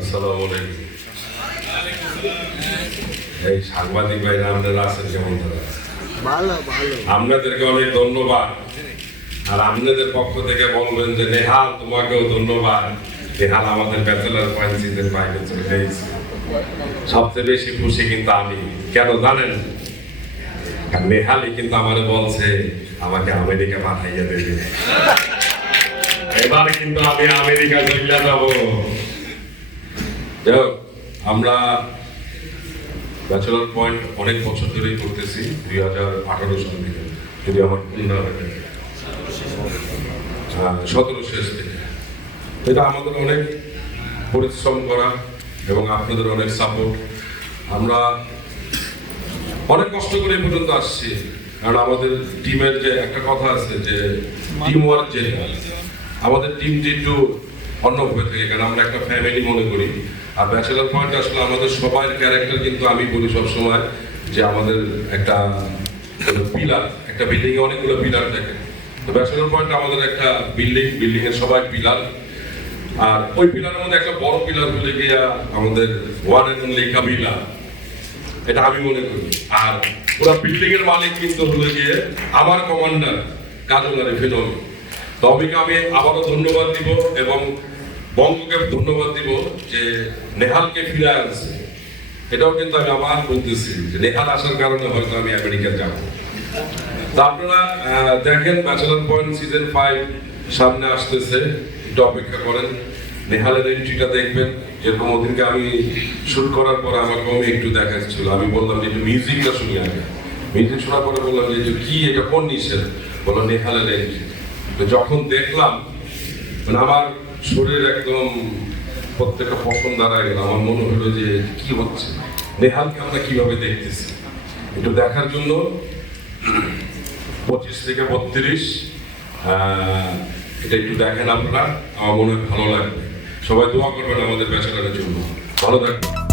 আসসালামু আলাইকুম। এই সাংবাদিক ভাইরা আপনারা আছেন কেমন তারা ভালো ভালো। আপনাদেরকে অনেক ধন্যবাদ। আর আপনাদের পক্ষ থেকে বলবেন যে নেহাল তোমাকেও ধন্যবাদ। নেহাল আমাদের ব্যাচেলার বাইরে চলে গেছে সবচেয়ে বেশি খুশি কিন্তু আমি। কেন জানেন? নেহালি কিন্তু আমার বলছে আমাকে আমেরিকা পাঠাইয়া দেবে। এবার কিন্তু আমি আমেরিকা চলে যাব। যাই আমরা ব্যাচেলার পয়েন্ট অনেক বছর ধরেই করতেছি, দুই হাজার আঠারো সাল থেকে, যদি আমার ভুল না হয়, সতেরো শেষ থেকে। এটা আমাদের অনেক পরিশ্রম করা এবং আপনাদের অনেক সাপোর্ট আমরা অনেক কষ্ট করে পর্যন্ত আসছি, কারণ আমাদের টিমের যে একটা কথা আছে যে টিম ওয়ার্ক যে আমাদের টিম যে একটু অন্য হয়ে থাকে, কারণ আমরা একটা ফ্যামিলি মনে করি। আর ব্যাচেলার পয়েন্ট আসলে আমাদের সবার ক্যারেক্টার কিন্তু আমি বলি সবসময় যে আমাদের একটা পিলার একটা বিল্ডিং এ অনেকগুলো পিলার থাকে। তো ব্যাচেলার পয়েন্ট আমাদের একটা বিল্ডিং বিল্ডিং এর সবাই পিলার আর ওই পিলারের মধ্যে একটা বড় পিলার হলে গিয়া আমাদের ওয়ান এন্ড অনলি কাবিলা এটা আমি মনে করি। আর পুরো বিল্ডিং এর মালিক কিন্তু হলো গিয়ে আমার কমান্ডার কাজল আরিফিন অমি। তো অমিকে আমি আবারও ধন্যবাদ দিব এবং বঙ্গকে ধন্যবাদ দিব যে নেহালকে ফিরে আনছে। এটাও কিন্তু আমি আবার বলতেছি যে নেহাল আসার কারণে হয়তো আমি আমেরিকা যাব। তো আপনারা দেখেন ব্যাচেলার পয়েন্ট সিজন ফাইভ সামনে আসতেছে। একটু অপেক্ষা করেন। নেহালের এন্ট্রিটা দেখবেন। যেরকম ওদিনকে আমি শুট করার পর আমার আমি একটু দেখাচ্ছিল। আমি বললাম যে একটু মিউজিকটা শুনি আগে। মিউজিক শোনার পরে বললাম যে কি, এটা কোন নিষেধ? বলল, নেহালের এন্ট্রি যখন দেখলাম মানে আমার শরীর একদম প্রত্যেকটা পছন্দ দাঁড়ায় গেল। আমার মনে হলো যে কি হচ্ছে? নেহালকে আমরা কীভাবে দেখতেছি? একটু দেখার জন্য পঁচিশ থেকে বত্রিশ এটা একটু দেখেন আপনারা, আমার মনে হয় ভালো লাগবে। সবাই দোয়া করবেন আমাদের ব্যাচেলারের জন্য। ভালো থাকবেন।